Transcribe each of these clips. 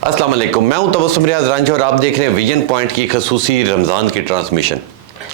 अस्सलाम वालेकुम, मैं हूं तबस्सुम रियाज रांझा और आप देख रहे हैं विजन पॉइंट की खसूसी रमज़ान की ट्रांसमिशन।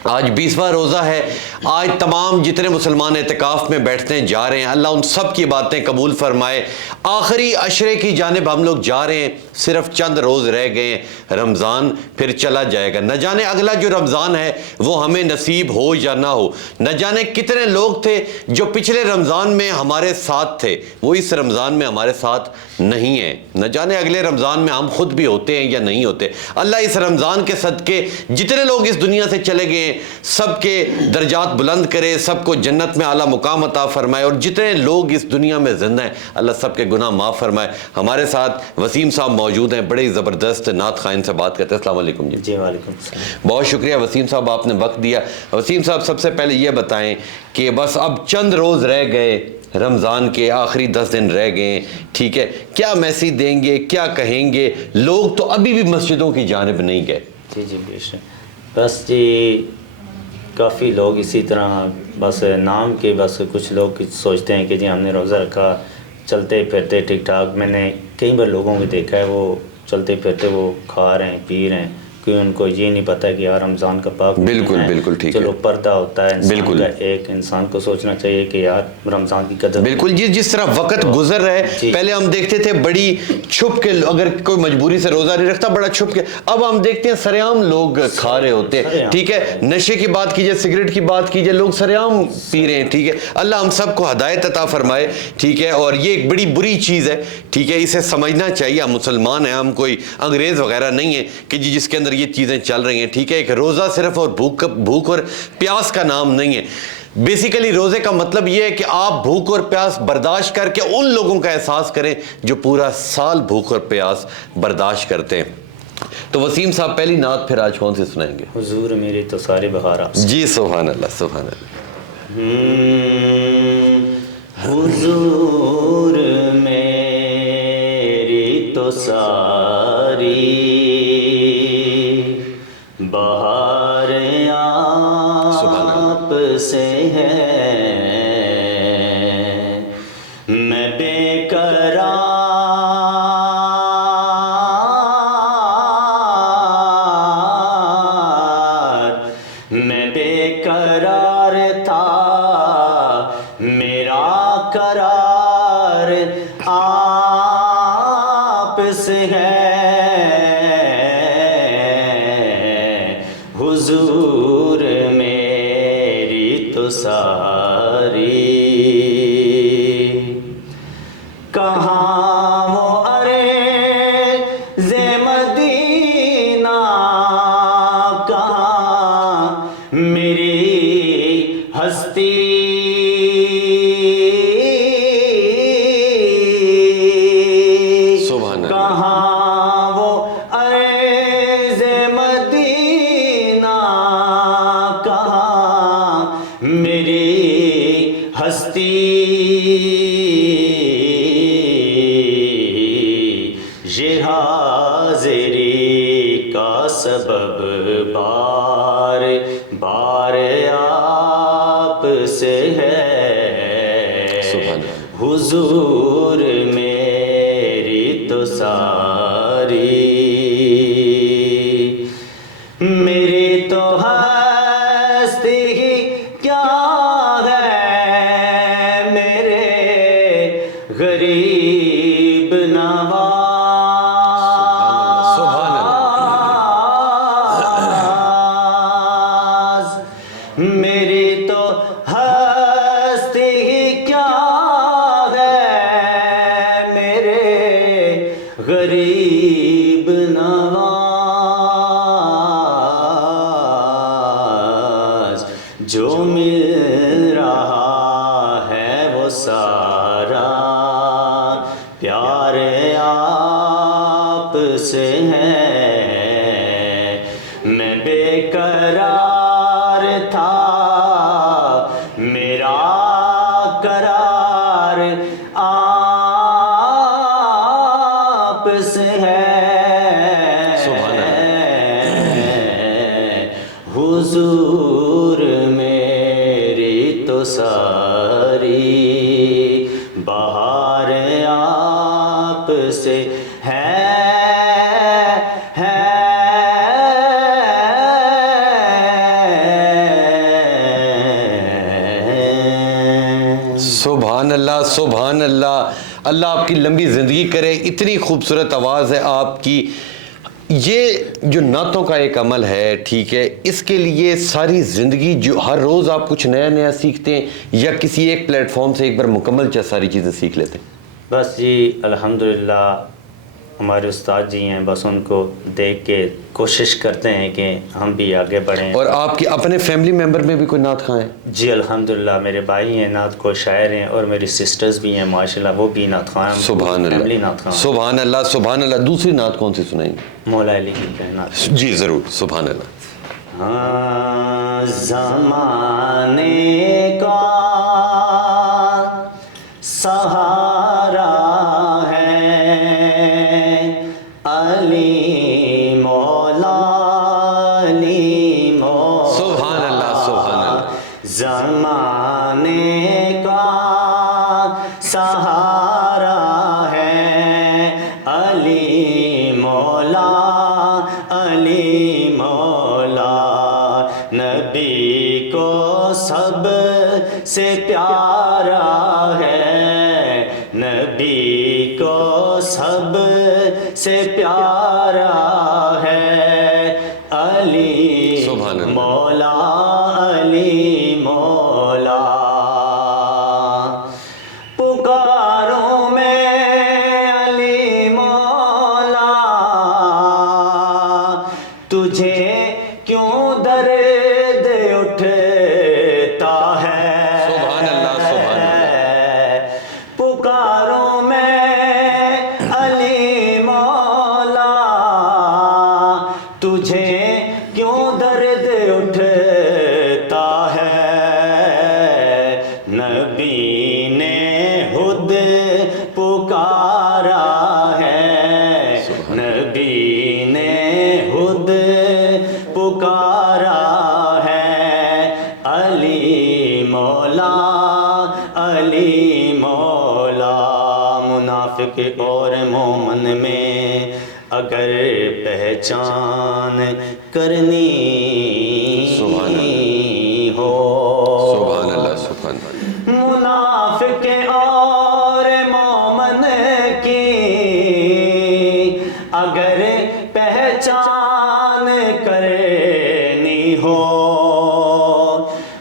आज 20वां रोज़ा है। आज तमाम जितने मुसलमान एतिकाफ़ में बैठते जा रहे हैं, अल्लाह उन सब की बातें कबूल फरमाए। आखिरी अशरे की जानिब हम लोग जा रहे हैं, सिर्फ चंद रोज़ रह गए, रमज़ान फिर चला जाएगा। न जाने अगला जो रमज़ान है वो हमें नसीब हो या ना हो। न जाने कितने लोग थे जो पिछले रमज़ान में हमारे साथ थे, वो इस रमज़ान में हमारे साथ नहीं है। न जाने अगले रमज़ान में हम खुद भी होते हैं या नहीं होते। अल्लाह इस रमज़ान के सदके जितने लोग इस दुनिया से चले गए सबके दर्जात बुलंद करे, सबको जन्नत में आला मुकाम अता फरमाए, और जितने लोग इस दुनिया में जिंदा हैं अल्लाह सबके गुनाह माफ़ फरमाए। हमारे साथ वसीम साहब मौजूद हैं, बड़े ज़बरदस्त नात ख़ाइन से बात करते हैं। अस्सलाम वालेकुम जी। जी वालेकुम सलाम। बहुत शुक्रिया वसीम साहब, आपने वक्त दिया। वसीम साहब, सबसे पहले ये बताएं कि बस अब चंद रोज़ रह गए, रमज़ान के आखिरी 10 दिन रह गए, ठीक है, क्या मैसेज देंगे, क्या कहेंगे? लोग तो अभी भी मस्जिदों की जानिब नहीं गए। जी जी बेशक। बस जी काफ़ी लोग इसी तरह बस नाम के, बस कुछ लोग सोचते हैं कि जी हमने रोज़ा रखा, चलते फिरते ठीक ठाक। मैंने कई बार लोगों को देखा है वो चलते फिरते वो खा रहे हैं पी रहे हैं, क्योंकि उनको ये नहीं पता कि यार रमज़ान का पाक बिल्कुल बिल्कुल ठीक है। चलो पर्दा होता है इंसान बिल्कुल। का, एक इंसान को सोचना चाहिए कि यार रमज़ान की कदर। बिल्कुल जी, जिस तरह वक्त गुजर रहा है, पहले हम देखते थे बड़ी छुप के, अगर कोई मजबूरी से रोज़ा नहीं रखता बड़ा छुप के, अब हम देखते हैं सरेआम लोग खा रहे होते हैं, ठीक है। नशे की बात कीजिए, सिगरेट की बात कीजिए, लोग सरेआम पी रहे हैं, ठीक है। अल्लाह हम सबको हदायत अता फरमाए, ठीक है। और ये एक बड़ी बुरी चीज़ है, ठीक है, इसे समझना चाहिए। हम मुसलमान हैं, हम कोई अंग्रेज़ वगैरह नहीं है कि जी जिसके अंदर ये चीज़ें चल रही हैं, ठीक है। एक रोज़ा सिर्फ और भूख और प्यास का नाम नहीं है। बेसिकली रोज़े का मतलब ये है कि आप भूख और प्यास बर्दाश्त करके उन लोगों का एहसास करें जो पूरा साल भूख और प्यास बर्दाश्त करते हैं। तो वसीम साहब, पहली नात फिर आज कौन सी सुनाएंगे? हुजूर मेरी तो सारी बहार आप। जी सुभान अल्लाह, सुभान अल्लाह। हुजूर मेरी तो सारी बहार आप से है, मैं बेकरार, मैं बेकरार था, मेरा करार आप से है। हुजूर मेरी तो सारी, कहाँ वो अरे मदीना, कहाँ मेरी हस्ती, कहाँ वो अरे मदीना, कहाँ मेरी हस्ती। ये हाज़िरी का सबब बार बार आप से है। हुजूर मेरी तो सारी, मेरी तो हस्ती ही क्या है, मेरे गरीब नवाज, मेरी तो हस्ती ही क्या है, मेरे गरीब नवाज। जो मिल रहा है वो सारा प्यार आप से है, मैं बेकरार था, मेरा करार आप से है। सुभान अल्लाह। हुजूर मेरी तो सारी बहार आप से है। سبحان اللہ سبحان اللہ، اللہ آپ کی لمبی زندگی کرے، اتنی خوبصورت آواز ہے آپ کی۔ یہ جو نعتوں کا ایک عمل ہے، ٹھیک ہے، اس کے لیے ساری زندگی جو ہر روز آپ کچھ نیا نیا سیکھتے ہیں یا کسی ایک پلیٹ فارم سے ایک بار مکمل ساری چیزیں سیکھ لیتے ہیں؟ بس جی الحمدللہ ہمارے استاد جی ہیں، بس ان کو دیکھ کے کوشش کرتے ہیں کہ ہم بھی آگے بڑھیں۔ اور آپ کے اپنے فیملی ممبر میں بھی کوئی نعت خواں ہیں؟ جی الحمدللہ میرے بھائی ہیں نعت کو شاعر ہیں، اور میری سسٹرز بھی ہیں ماشاءاللہ، وہ بھی نعت خواں ہیں۔ سبحان فیملی اللہ نعت خواں۔ سبحان اللہ سبحان اللہ۔ دوسری نعت کون سی سنائیں گے؟ مولا علی کی نعت۔ جی ضرور، سبحان اللہ۔ ہاں زمانے کا سہارا ہے علی مولا، علی مولا، سبحان اللہ سبحان اللہ۔ زمانے کا سہارا ہے علی مولا، علی مولا، نبی کو سب سے پیارا ہے، نبی کو سب سے پیارا ہے علی سبحان اللہ۔ مولا، علی مولا، پکاروں میں علی مولا، تجھے کیوں درد اٹھتا ہے، سبحان اللہ سبحان اللہ۔ پکاروں میں علی مولا، تجھے کیوں درد اٹھتا ہے، نبی نے خود پکارا ہے، نبی نے خود پکارا ہے علی مولا، علی مولا، منافق اور مومن میں اگر پہچان کرنی سبحان ہو، سبحان اللہ سبحان اللہ۔ منافق اور مومن کی اگر پہچان کرنی ہو،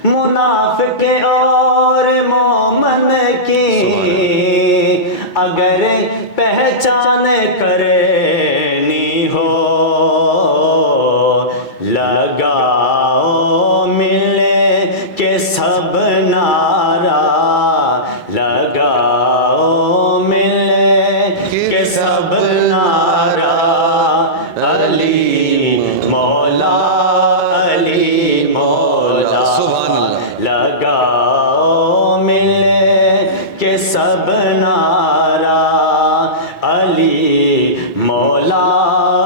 منافق اور مومن کی اگر پہچان کرنی ہو، لگاؤ مل کے سب نعرہ، لگاؤ مل کے سب نعرہ، علی مولا، علی مولا، سبحان اللہ۔ لگاؤ مل کے سب نعرہ، علی مولا،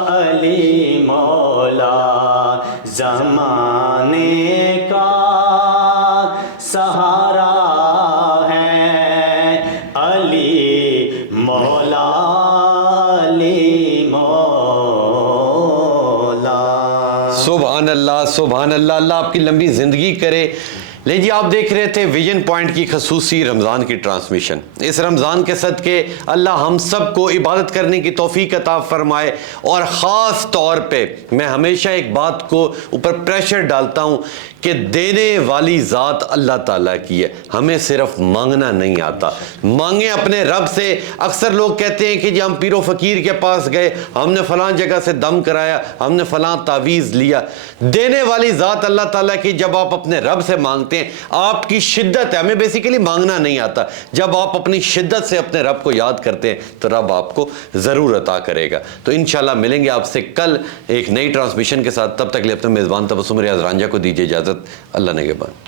علی مولا، زمانے کا سہارا ہے علی مولا، علی مولا۔ سبحان اللہ سبحان اللہ، اللہ آپ کی لمبی زندگی کرے۔ لے جی آپ دیکھ رہے تھے ویژن پوائنٹ کی خصوصی رمضان کی ٹرانسمیشن۔ اس رمضان کے صدقے اللہ ہم سب کو عبادت کرنے کی توفیق عطا فرمائے، اور خاص طور پہ میں ہمیشہ ایک بات کو اوپر پریشر ڈالتا ہوں کہ دینے والی ذات اللہ تعالیٰ کی ہے، ہمیں صرف مانگنا نہیں آتا۔ مانگیں اپنے رب سے۔ اکثر لوگ کہتے ہیں کہ جی ہم پیر و فقیر کے پاس گئے، ہم نے فلاں جگہ سے دم کرایا، ہم نے فلاں تعویذ لیا۔ دینے والی ذات اللہ تعالیٰ کی جب آپ اپنے رب سے مانگتے ہیں، آپ کی شدت ہے، ہمیں بیسیکلی مانگنا نہیں آتا، جب آپ اپنی شدت سے اپنے رب کو یاد کرتے ہیں تو رب آپ کو ضرور عطا کرے گا۔ تو انشاءاللہ ملیں گے آپ سے کل ایک نئی ٹرانسمیشن کے ساتھ، تب تک لیے اپنے میزبان تبسم ریاض رانجھا کو دیجیے اجازت۔ اللہ نگہبان۔